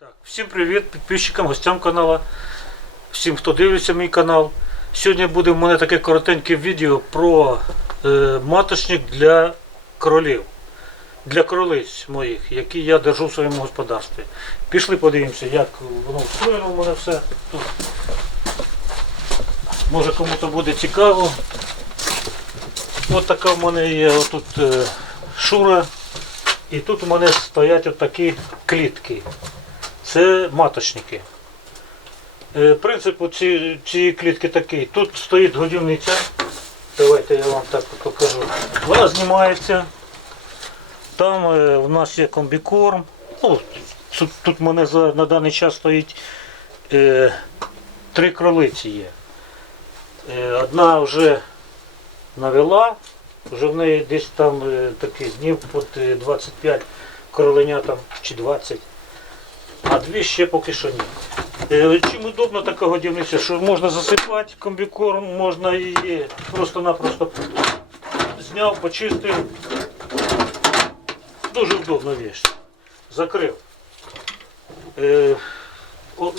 Так, всім привіт підписчикам, гостям каналу, всім, хто дивиться мій канал. Сьогодні буде в мене таке коротеньке відео про е, маточник для кролів, для кролиць моїх, які я держу в своєму господарстві. Пішли подивимося, як воно встроєно в мене все тут. Може кому-то буде цікаво. Ось така в мене є отут е, шура. І тут у мене стоять отакі клітки. Це маточники. Е, Принцип цієї клітки такий. Тут стоїть годівниця. Давайте я вам так покажу. Вона знімається. Там е, в нас є комбікорм. Ну, тут, тут мене на даний час стоїть е, три кролиці є. Е, одна вже навела, вже в неї десь там е, таких днів під е, 25 кроленя там, чи 20 а дві ще поки що ні. Е, Чим удобна така годівниця, що можна засипати комбікорм, можна її просто-напросто зняв, почистив. Дуже удобна віч. Закрив. Е, о,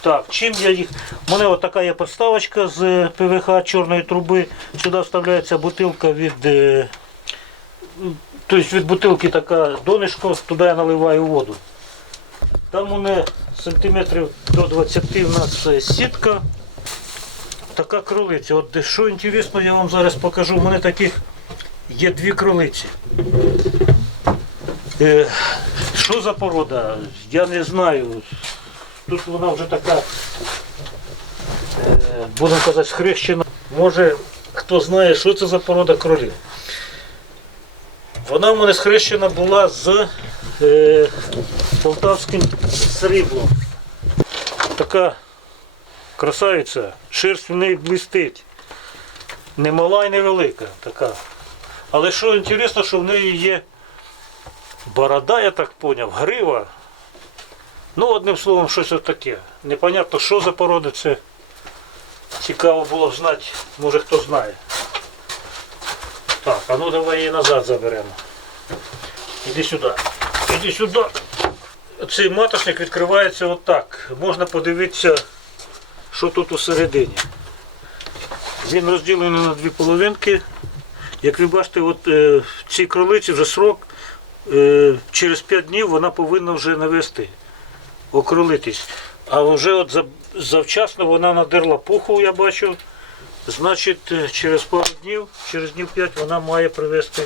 так, чим я їх. У мене така є подставочка з ПВХ чорної труби. Сюди вставляється бутилка від. е, Тобто від бутилки така донишко, туди я наливаю воду. Там у мене сантиметрів до 20 у нас е, сітка. Така кролиця. От що інтересно, я вам зараз покажу. У мене таких є дві кролиці. Е, що за порода? Я не знаю. Тут вона вже така, е, будемо казати, схрещена. Може хто знає, що це за порода кролів. Вона в мене схрещена була з е, полтавським сріблом. Така красавиця, шерсть в неї блистить. Не мала і не велика така. Але що інтересно, що в неї є борода, я так зрозумів, грива. Ну, одним словом, щось таке. Непонятно, що за порода це. Цікаво було б знати, може хто знає. Так, а ну давай її назад заберемо. Іди сюди. Іди сюди. Цей маточник відкривається отак. Можна подивитися, що тут усередині. Він розділений на дві половинки. Як ви бачите, от, е, цій кролиці вже срок. Е, через 5 днів вона повинна вже навести, окролитись. А вже от завчасно вона надерла пуху, я бачу. Значить, е, через пару днів, через днів 5 вона має привести,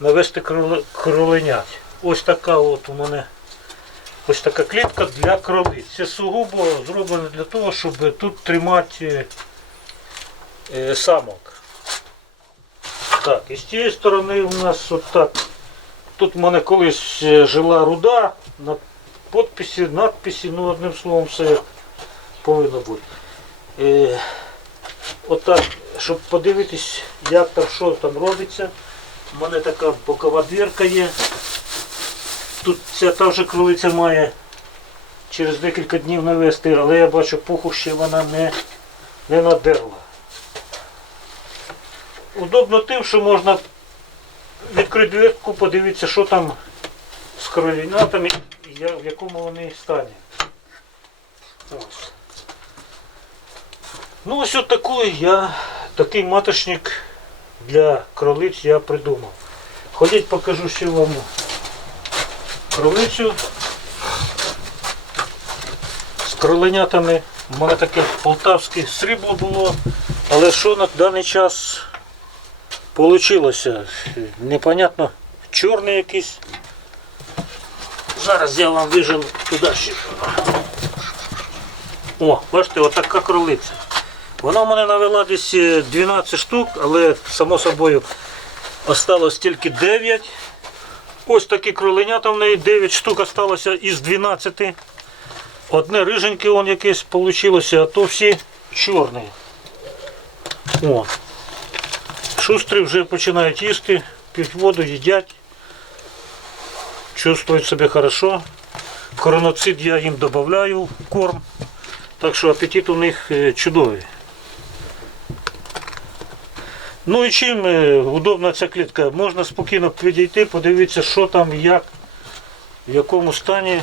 навести кроле- кроленят. Ось така от у мене ось така клітка для кролиць. Це сугубо зроблено для того, щоб тут тримати е, самок. Так, і з цієї сторони у нас от так. Тут в мене колись е, жила руда на підписі, надписі, ну одним словом все повинно бути. Е, Отак, щоб подивитись, як там, що там робиться. У мене така бокова двірка є. Тут ця та вже кролиця має через декілька днів навести, але я бачу, пуху вона не, не надерла. Удобно тим, що можна відкрити дверку, подивитися, що там з кроленятами і в якому вони стані. Ось. Ну ось от такий я, такий маточник для кролиць я придумав. Ходіть покажу ще вам кролицю з кроленятами. У мене таке полтавське срібло було, але що на даний час вийшло? Непонятно, чорний якийсь. Зараз я вам вижену туди ще. О, бачите, отака кролиця. Вона в мене навела десь е, 12 штук, але само собою осталось тільки 9. Ось такі кроленята в неї 9 штук осталося із 12. Одне риженьке вон якесь вийшло, а то всі чорні. О. Шустрі вже починають їсти, п'ють воду, їдять. Чувствують себе хорошо. Короноцид я їм додаю в корм. Так що апетит у них е, чудовий. Ну і чим е, удобна ця клітка? Можна спокійно підійти, подивитися, що там, як, в якому стані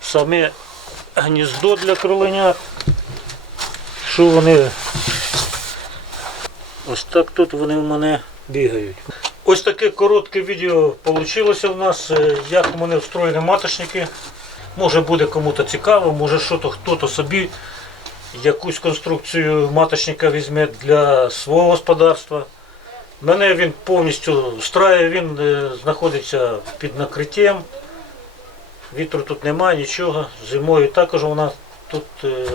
саме гніздо для кроленят. Що вони. Ось так тут вони в мене бігають. Ось таке коротке відео вийшло в нас, е, як у мене встроєні маточники. Може буде кому-то цікаво, може що-то хто-то собі якусь конструкцію маточника візьме для свого господарства. Мене він повністю встраює, він е, знаходиться під накриттям. Вітру тут немає, нічого. Зимою також вона тут е,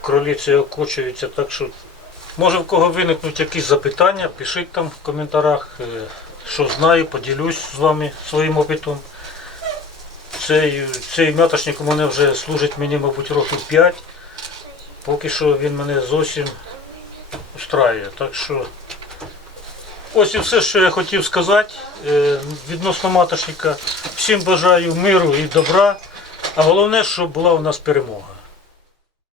кроліці окочуються, так що може в кого виникнуть якісь запитання, пишіть там в коментарях, е, що знаю, поділюсь з вами своїм опитом. Цей, цей м'яточник у мене вже служить мені, мабуть, років 5. Поки що він мене зовсім устраює. Так що ось і все, що я хотів сказати е, відносно маточника. Всім бажаю миру і добра. А головне, щоб була у нас перемога.